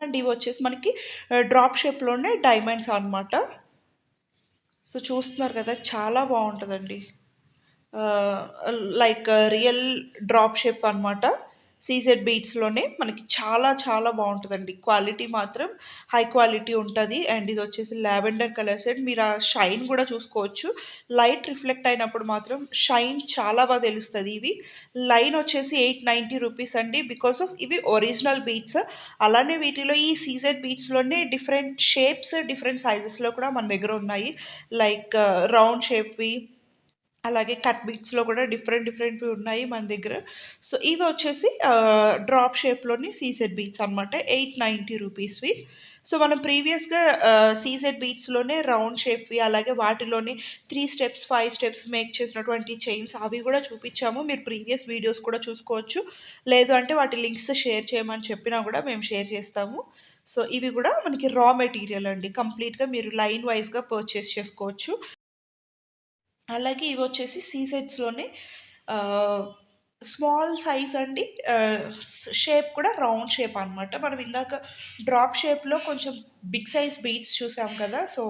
And ఇవి వచ్చేసి మనకి డ్రాప్ షేప్లోనే డైమండ్స్ అనమాట. సో చూస్తున్నారు కదా, చాలా బాగుంటుందండి. లైక్ రియల్ డ్రాప్ షేప్ అనమాట. సీజెడ్ బీట్స్లోనే మనకి చాలా చాలా బాగుంటుందండి. క్వాలిటీ మాత్రం హై క్వాలిటీ ఉంటుంది. అండ్ ఇది వచ్చేసి లావెండర్ కలర్ సెట్. మీరు ఆ షైన్ కూడా చూసుకోవచ్చు. లైట్ రిఫ్లెక్ట్ అయినప్పుడు మాత్రం షైన్ చాలా బాగా తెలుస్తుంది. ఇవి లైన్ వచ్చేసి 890 రూపీస్ అండి, బికాస్ ఆఫ్ ఇవి ఒరిజినల్ బీట్స్. అలానే వీటిలో ఈ సీజెడ్ బీట్స్లోనే డిఫరెంట్ షేప్స్, డిఫరెంట్ సైజెస్లో కూడా మన దగ్గర ఉన్నాయి. లైక్ రౌండ్ షేప్వి, అలాగే కట్ బీట్స్లో కూడా డిఫరెంట్ డిఫరెంట్వి ఉన్నాయి మన దగ్గర. సో ఇవి వచ్చేసి డ్రాప్ షేప్లోని సీజెడ్ బీట్స్ అనమాట, 890 రూపీస్వి. సో మనం ప్రీవియస్గా సీజెడ్ బీట్స్లోనే రౌండ్ షేప్వి, అలాగే వాటిలోని 3 స్టెప్స్ 5 స్టెప్స్ మేక్ చేసినటువంటి చైన్స్ అవి కూడా చూపించాము. మీరు ప్రీవియస్ వీడియోస్ కూడా చూసుకోవచ్చు. లేదు అంటే వాటి లింక్స్ షేర్ చేయమని చెప్పినా కూడా మేము షేర్ చేస్తాము. సో ఇవి కూడా మనకి రా మెటీరియల్ అండి, కంప్లీట్గా మీరు లైన్ వైజ్గా పర్చేస్ చేసుకోవచ్చు. అలాగే ఇవి వచ్చేసి సీసెట్స్లోనే స్మాల్ సైజ్ అండి. షేప్ కూడా రౌండ్ షేప్ అనమాట. మనం ఇందాక డ్రాప్ షేప్లో కొంచెం బిగ్ సైజ్ బీడ్స్ చూసాం కదా, సో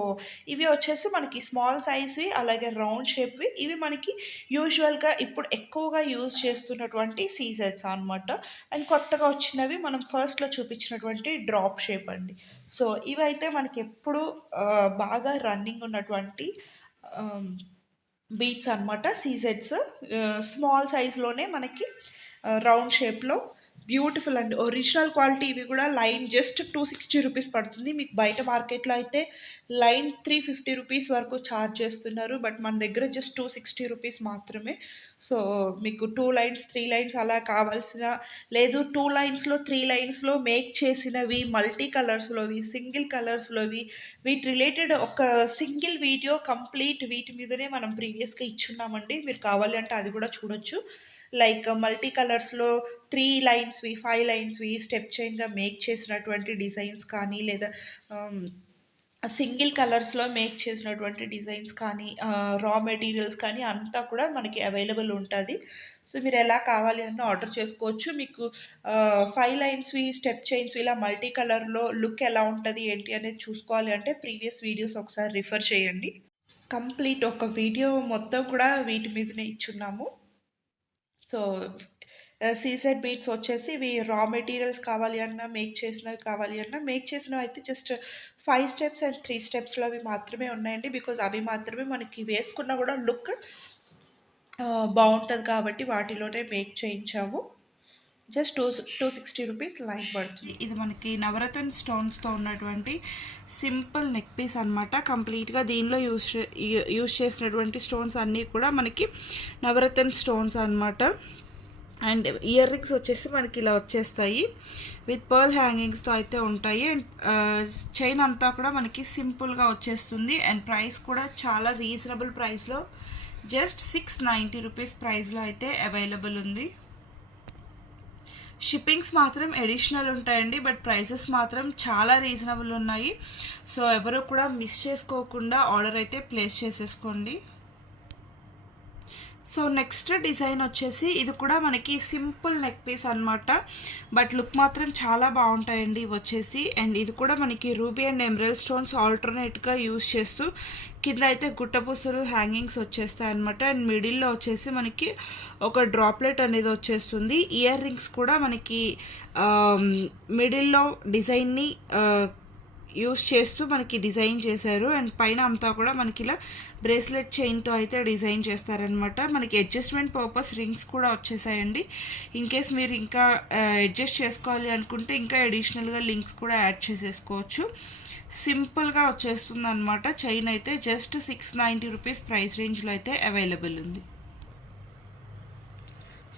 ఇవి వచ్చేసి మనకి స్మాల్ సైజ్వి, అలాగే రౌండ్ షేప్వి. ఇవి మనకి యూజువల్గా ఇప్పుడు ఎక్కువగా యూజ్ చేస్తున్నటువంటి సీసెట్స్ అనమాట. అండ్ కొత్తగా వచ్చినవి మనం ఫస్ట్లో చూపించినటువంటి డ్రాప్ షేప్ అండి. సో ఇవైతే మనకి ఎప్పుడు బాగా రన్నింగ్ ఉన్నటువంటి బీట్స్ అనమాట, సీజెడ్స్. స్మాల్ సైజ్లోనే మనకి రౌండ్ షేప్లో బ్యూటిఫుల్ అండి. Original quality. ఇవి కూడా లైన్ జస్ట్ 260 రూపీస్ పడుతుంది. మీకు బయట మార్కెట్లో అయితే లైన్ 350 రూపీస్ వరకు ఛార్జ్ చేస్తున్నారు, బట్ మన దగ్గర జస్ట్ 260 రూపీస్ మాత్రమే. సో మీకు 2 లైన్స్ 3 లైన్స్ అలా కావాల్సిన, లేదు 2 లైన్స్లో 3 లైన్స్లో మేక్ చేసినవి, మల్టీ కలర్స్లోవి, సింగిల్ కలర్స్లోవి, వీటి రిలేటెడ్ ఒక సింగిల్ వీడియో కంప్లీట్ వీటి మీదనే మనం ప్రీవియస్గా ఇచ్చున్నామండి. మీరు కావాలి అంటే అది కూడా చూడొచ్చు. లైక్ మల్టీ కలర్స్లో 3 లైన్స్వి 5 లైన్స్వి స్టెప్ చైన్గా మేక్ చేసినటువంటి డిజైన్స్ కానీ, లేదా సింగిల్ కలర్స్లో మేక్ చేసినటువంటి డిజైన్స్ కానీ, రా మెటీరియల్స్ కానీ అంతా కూడా మనకి అవైలబుల్ ఉంటుంది. సో మీరు ఎలా కావాలి అన్న ఆర్డర్ చేసుకోవచ్చు. మీకు 5 లైన్స్వి స్టెప్ చైన్స్వి ఇలా మల్టీ కలర్లో లుక్ ఎలా ఉంటుంది ఏంటి అనేది చూసుకోవాలి అంటే ప్రీవియస్ వీడియోస్ ఒకసారి రిఫర్ చేయండి. కంప్లీట్ ఒక వీడియో మొత్తం కూడా వీటి మీదనే ఇచ్చున్నాము. సో సీసెడ్ బీట్స్ వచ్చేసి ఇవి రా మెటీరియల్స్ కావాలి అన్నా, మేక్ చేసినవి కావాలి అన్నా, మేక్ చేసినవి అయితే జస్ట్ 5 స్టెప్స్ అండ్ 3 స్టెప్స్లో అవి మాత్రమే ఉన్నాయండి. బికాజ్ అవి మాత్రమే మనకి వేసుకున్న కూడా లుక్ బాగుంటుంది కాబట్టి వాటిలోనే మేక్ చేయించాము. జస్ట్ 260 రూపీస్ లైన్ పడుతుంది. ఇది మనకి నవరత్న స్టోన్స్తో ఉన్నటువంటి సింపుల్ నెక్ పీస్ అనమాట. కంప్లీట్గా దీనిలో యూజ్ చేసినటువంటి స్టోన్స్ అన్నీ కూడా మనకి నవరత్న స్టోన్స్ అనమాట. అండ్ ఇయర్ రింగ్స్ వచ్చేసి మనకి ఇలా వచ్చేస్తాయి, విత్ పర్ల్ హ్యాంగింగ్స్తో అయితే ఉంటాయి. అండ్ చైన్ అంతా కూడా మనకి సింపుల్గా వచ్చేస్తుంది. అండ్ ప్రైస్ కూడా చాలా రీజనబుల్ ప్రైస్లో, జస్ట్ 690 రూపీస్ ప్రైస్లో అయితే అవైలబుల్ ఉంది. షిప్పింగ్స్ మాత్రం ఎడిషనల్ ఉంటాయండి, బట్ ప్రైసెస్ మాత్రం చాలా రీజనబుల్ ఉన్నాయి. సో ఎవరు కూడా మిస్ చేసుకోకుండా ఆర్డర్ అయితే ప్లేస్ చేసేసుకోండి. సో నెక్స్ట్ డిజైన్ వచ్చేసి ఇది కూడా మనకి సింపుల్ నెక్ పీస్ అనమాట, బట్ లుక్ మాత్రం చాలా బాగుంటాయండి ఇవి వచ్చేసి. అండ్ ఇది కూడా మనకి రూబీ అండ్ ఎమరల్డ్ స్టోన్స్ ఆల్టర్నేట్గా యూజ్ చేస్తూ కింద అయితే గుట్టపూసలు హ్యాంగింగ్స్ వచ్చేస్తాయి అనమాట. అండ్ మిడిల్లో వచ్చేసి మనకి ఒక డ్రాప్లెట్ అనేది వచ్చేస్తుంది. ఇయర్ రింగ్స్ కూడా మనకి మిడిల్లో డిజైన్ని యూస్ చేస్తూ మనకి డిజైన్ చేశారు. అండ్ పైన అంతా కూడా మనకి ఇలా బ్రేస్లెట్ చైన్తో అయితే డిజైన్ చేస్తారనమాట. మనకి అడ్జస్ట్మెంట్ పర్పస్ రింగ్స్ కూడా వచ్చేసాయండి. ఇన్ కేస్ మీరు ఇంకా అడ్జస్ట్ చేసుకోవాలి అనుకుంటే ఇంకా అడిషనల్గా లింక్స్ కూడా యాడ్ చేసేసుకోవచ్చు. సింపుల్గా వచ్చేస్తుంది అనమాట. చైన్ అయితే జస్ట్ 690 రూపీస్ ప్రైస్ రేంజ్లో అయితే అవైలబుల్ ఉంది.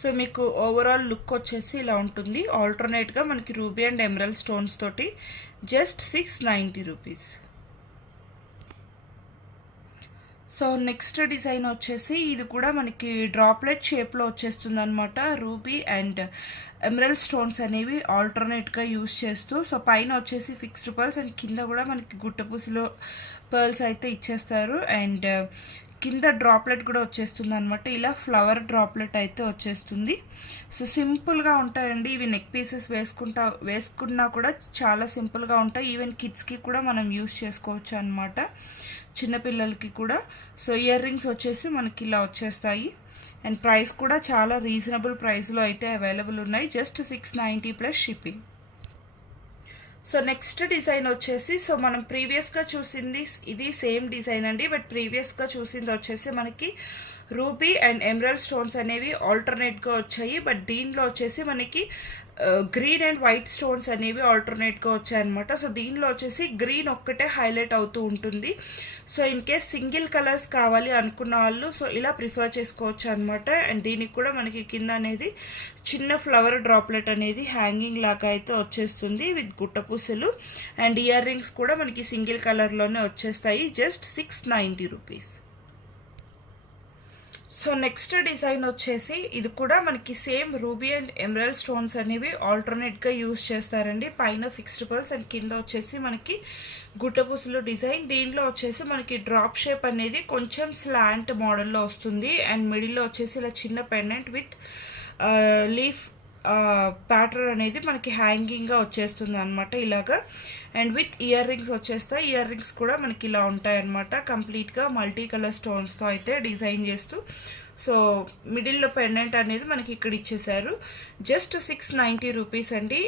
సో మీకు ఓవరాల్ లుక్ వచ్చేసి ఇలా ఉంటుంది. ఆల్టర్నేట్గా మనకి రూబీ అండ్ ఎమరల్డ్ స్టోన్స్ తోటి just 690 rupees. So next design వచ్చేసి ఇది కూడా మనకి డ్రాప్లెట్ షేప్లో వచ్చేస్తుంది అనమాట. రూబీ అండ్ ఎమరల్డ్ స్టోన్స్ అనేవి ఆల్టర్నేట్గా యూజ్ చేస్తూ, సో పైన వచ్చేసి ఫిక్స్డ్ పర్ల్స్ అండ్ కింద కూడా మనకి గుట్టపూసలో పర్ల్స్ అయితే ఇచ్చేస్తారు. అండ్ కింద డ్రాప్లెట్ కూడా వచ్చేస్తుంది అనమాట. ఇలా ఫ్లవర్ డ్రాప్లెట్ అయితే వచ్చేస్తుంది. సో సింపుల్గా ఉంటాయండి ఇవి. నెక్ పీసెస్ వేసుకున్నా కూడా చాలా సింపుల్గా ఉంటాయి. ఈవెన్ కిడ్స్కి కూడా మనం యూస్ చేసుకోవచ్చు అనమాట, చిన్నపిల్లలకి కూడా. సో ఇయర్ రింగ్స్ వచ్చేసి మనకి ఇలా వచ్చేస్తాయి. అండ్ ప్రైస్ కూడా చాలా రీజనబుల్ ప్రైస్లో అయితే అవైలబుల్ ఉన్నాయి. Just 690 plus shipping. So next design వచ్చేసి, సో మనం ప్రీవియస్గా చూసింది ఇది సేమ్ డిజైన్ అండి. బట్ ప్రీవియస్గా చూసింది వచ్చేసి మనకి రూబీ అండ్ ఎమరల్డ్ స్టోన్స్ అనేవి ఆల్టర్నేట్గా వచ్చాయి. బట్ దీనిలో వచ్చేసి మనకి గ్రీన్ అండ్ వైట్ స్టోన్స్ అనేవి ఆల్టర్నేట్గా వచ్చాయన్నమాట. సో దీనిలో వచ్చేసి గ్రీన్ ఒక్కటే హైలైట్ అవుతూ ఉంటుంది. So in case single colours కావాలి అనుకున్న వాళ్ళు సో ఇలా ప్రిఫర్ చేసుకోవచ్చు అనమాట. అండ్ దీనికి కూడా మనకి కింద అనేది చిన్న ఫ్లవర్ డ్రాప్లెట్ అనేది హ్యాంగింగ్ లాగా అయితే వచ్చేస్తుంది విత్ గుట్టపూసలు. అండ్ ఇయర్ రింగ్స్ కూడా మనకి సింగిల్ కలర్లోనే వచ్చేస్తాయి. Just 690 rupees. So next design వచ్చేసి ఇది కూడా మనకి same ruby and emerald stones అనేవి ఆల్టర్నేట్గా యూజ్ చేస్తారండి. పైన ఫిక్స్డ్ పర్ల్స్ అండ్ కింద వచ్చేసి మనకి గుట్టపూసలు డిజైన్. దీంట్లో వచ్చేసి మనకి డ్రాప్ షేప్ అనేది కొంచెం స్లాంట్ మోడల్లో వస్తుంది. అండ్ మిడిల్లో వచ్చేసి ఇలా చిన్న పెండెంట్ విత్ లీఫ్ ప్యాటర్న్ అనేది మనకి హ్యాంగింగ్గా వచ్చేస్తుంది అనమాట ఇలాగా. అండ్ విత్ ఇయర్ రింగ్స్ వచ్చేస్తాయి. ఇయర్ రింగ్స్ కూడా మనకి ఇలా ఉంటాయి అనమాట. కంప్లీట్గా మల్టీ కలర్ స్టోన్స్తో అయితే డిజైన్ చేస్తూ సో మిడిల్లో పెండెంట్ అనేది మనకి ఇక్కడ ఇచ్చేసారు. జస్ట్ 690 రూపీస్ అండి.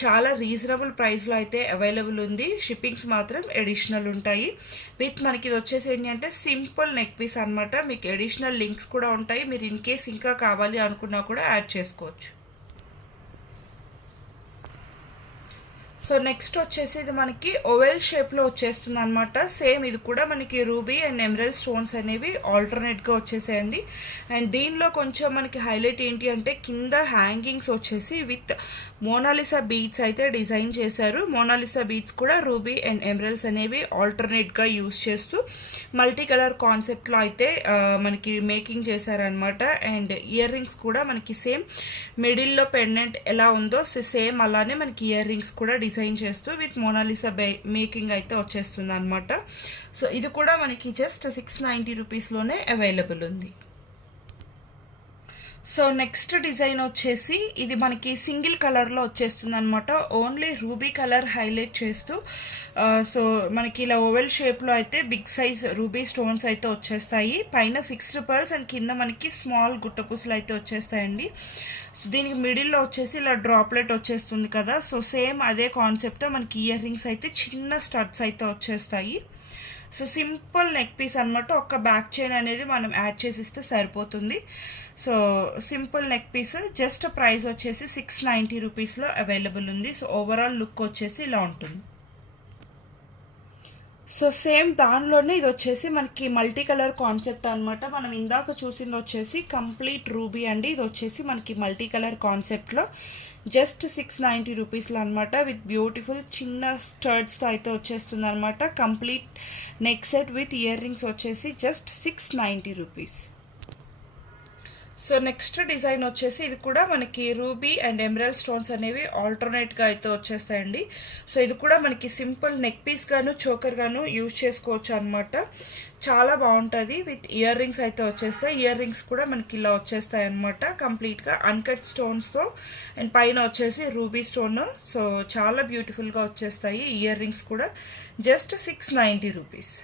చాలా రీజనబుల్ ప్రైస్లో అయితే అవైలబుల్ ఉంది. షిప్పింగ్స్ మాత్రం అడిషనల్ ఉంటాయి. విత్ మనకి ఇది వచ్చేసి ఏంటంటే సింపుల్ నెక్ పీస్ అనమాట. మీకు అడిషనల్ లింక్స్ కూడా ఉంటాయి. మీరు ఇన్ కేస్ ఇంకా కావాలి అనుకున్నా కూడా యాడ్ చేసుకోవచ్చు. సో నెక్స్ట్ వచ్చేసి ఇది మనకి ఓవెల్ షేప్లో వచ్చేస్తుంది అనమాట. సేమ్ ఇది కూడా మనకి రూబీ అండ్ ఎమరల్డ్ స్టోన్స్ అనేవి ఆల్టర్నేట్గా వచ్చేసాయండి. అండ్ దీనిలో కొంచెం మనకి హైలైట్ ఏంటి అంటే కింద హ్యాంగింగ్స్ వచ్చేసి విత్ మోనాలిసా బీడ్స్ అయితే డిజైన్ చేశారు. మోనాలిసా బీడ్స్ కూడా రూబీ అండ్ ఎమరల్డ్స్ అనేవి ఆల్టర్నేట్గా యూస్ చేస్తూ మల్టీ కలర్ కాన్సెప్ట్లో అయితే మనకి మేకింగ్ చేశారనమాట. అండ్ ఇయర్ రింగ్స్ కూడా మనకి సేమ్ మిడిల్లో పెండెంట్ ఎలా ఉందో సేమ్ అలానే మనకి ఇయర్ రింగ్స్ కూడా డిజైన్ చేస్తూ విత్ మోనాలిసా మేకింగ్ అయితే వచ్చేస్తుంది అనమాట. సో ఇది కూడా మనకి జస్ట్ 690 రూపీస్లోనే అవైలబుల్ ఉంది. సో నెక్స్ట్ డిజైన్ వచ్చేసి ఇది మనకి సింగిల్ కలర్లో వచ్చేస్తుంది అనమాట. ఓన్లీ రూబీ కలర్ హైలైట్ చేస్తూ సో మనకి ఇలా ఓవెల్ షేప్లో అయితే బిగ్ సైజ్ రూబీ స్టోన్స్ అయితే వచ్చేస్తాయి. పైన ఫిక్స్డ్ పర్ల్స్ అండ్ కింద మనకి స్మాల్ గుట్టపూసలు అయితే వచ్చేస్తాయండి. సో దీనికి మిడిల్లో వచ్చేసి ఇలా డ్రాప్లెట్ వచ్చేస్తుంది కదా. సో సేమ్ అదే కాన్సెప్ట్తో మనకి ఇయర్ రింగ్స్ అయితే చిన్న స్టడ్స్ అయితే వచ్చేస్తాయి. సో సింపుల్ నెక్ పీస్ అనమాట. ఒక్క బ్యాక్ చైన్ అనేది మనం యాడ్ చేసిస్తే సరిపోతుంది. So simple neck piece. Just price వచ్చేసి 690 రూపీస్లో అవైలబుల్ ఉంది. సో ఓవరాల్ లుక్ వచ్చేసి ఇలా ఉంటుంది. సో సేమ్ దానిలోనే ఇది వచ్చేసి మనకి మల్టీ కలర్ కాన్సెప్ట్ అనమాట. మనం ఇందాక చూసింది వచ్చేసి కంప్లీట్ రూబీ అండి. ఇది వచ్చేసి మనకి మల్టీ కలర్ కాన్సెప్ట్లో జస్ట్ 690 రూపీస్లో అనమాట. విత్ బ్యూటిఫుల్ చిన్న స్టర్డ్స్తో అయితే వచ్చేస్తుంది అనమాట. Complete neck set with earrings వచ్చేసి just 690 rupees. So next design వచ్చేసి ఇది కూడా మనకి రూబీ అండ్ ఎమరల్డ్ స్టోన్స్ అనేవి ఆల్టర్నేట్గా అయితే వచ్చేస్తాయండి. సో ఇది కూడా మనకి సింపుల్ నెక్ పీస్ గాను చోకర్ గాను యూజ్ చేసుకోవచ్చు అనమాట. చాలా బాగుంటుంది. విత్ ఇయర్ రింగ్స్ అయితే వచ్చేస్తాయి. ఇయర్ రింగ్స్ కూడా మనకి ఇలా వచ్చేస్తాయి అనమాట. కంప్లీట్గా అన్కట్ స్టోన్స్తో అండ్ పైన వచ్చేసి రూబీ స్టోన్. సో చాలా బ్యూటిఫుల్గా వచ్చేస్తాయి ఇయర్ రింగ్స్ కూడా. Just 690 rupees.